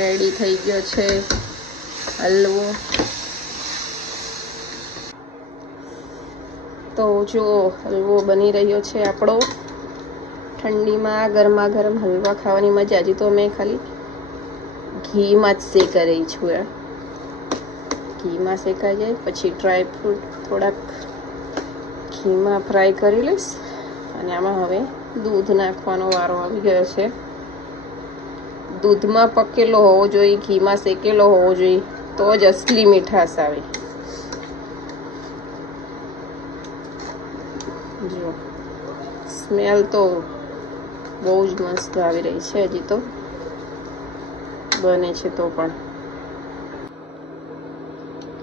Ready થઈ ગયો છે હલવો। તો જો હલવો બની રહ્યો છે આપણો। ઠંડીમાં ગરમા ગરમ હલવા ખાવાની મજા। હજી તો મેં ખાલી ઘીમાં જ શેકી રહી છું। ઘીમાં શેકાઈ જાય પછી ડ્રાય ફ્રૂટ થોડાક ઘીમાં ફ્રાય કરી લઈશ અને આમાં હવે દૂધ નાખવાનો વારો આવી ગયો છે। દૂધમાં પકેલો હોવો જોઈએ, ઘીમાં શેકેલો હોવો જોઈએ, તો જ અસલી મીઠાશ આવે। જો સ્મેલ તો બહુ જ મસ્ત આવી રહી છે। હજી તો બને છે તો પણ।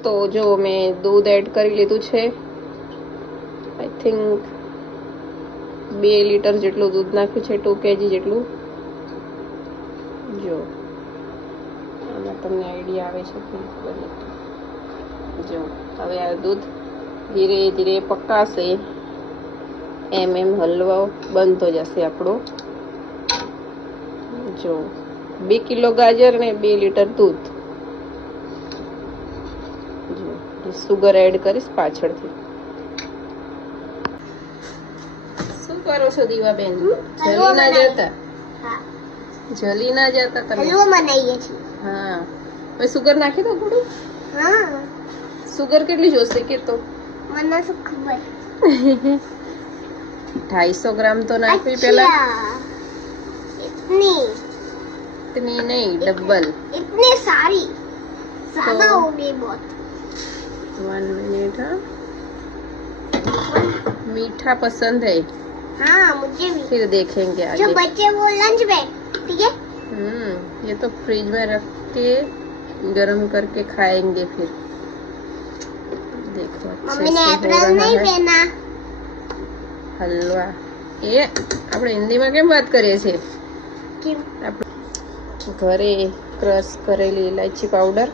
તો જો મેં દૂધ એડ કરી લીધું છે। આઈ થિંક 2 લીટર જેટલું દૂધ નાખ્યું છે, 2 kg જેટલું। જો આમાં તમને આઈડિયા આવે છે કે ખબર નથી। જો હવે આ દૂધ ધીરે ધીરે પકાશે એમ એમ હલવો બનતો જશે આપણો। જો 2 કિલો ગાજર ને 2 લીટર દૂધ। જો સુગર એડ કરીશ પાછળથી। શું કરો છો દીવાબેન? જલી ના જતા? જલી ના જતા તમે? હલવો બનાવીએ છીએ। હા હવે સુગર નાખી દો થોડું। હા સુગર કેટલી જોશે કે? તો મને શું ખબર। 250 ग्राम तो नाखवी पहला। इतनी नहीं, डबल। इतनी सारी ज्यादा हो गई बहुत। 1 मिनट। हाँ मीठा पसंद है? हाँ मुझे भी। फिर देखेंगे आगे। जो बच्चे वो लंच में, ठीक है? ये तो फ्रिज में रख के गरम करके खाएंगे फिर। देखो मम्मी ने अप्रैल नहीं पहना हलवा। ये આપણે હિન્દીમાં કેમ વાત કરીએ છીએ? કેમ? ઘરે ક્રશ કરેલી ઇલાયચી પાવડર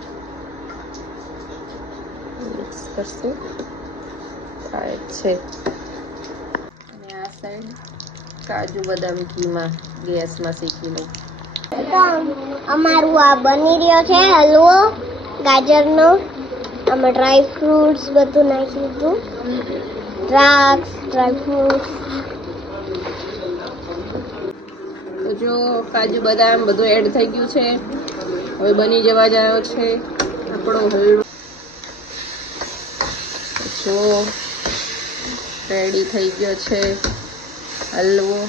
મિક્સ કરશું થાય છે। અને આ સાઈડ કાજુ બદામ ઘીમાં ગેસમાં શેકી લઉં। અમારું આ બની રહ્યો છે હલવો ગાજરનો। આમાં ડ્રાય ફ્રૂટ્સ બધું નાખી દીધું, દ્રાક્ષ, ડ્રાય ફ્રૂટ્સ। તો જો કાજુ બદામ બધું એડ થઈ ગયું છે। હવે બની જવા જ આવ્યો છે આપણો હલવો। જો રેડી થઈ ગયો છે હલવો।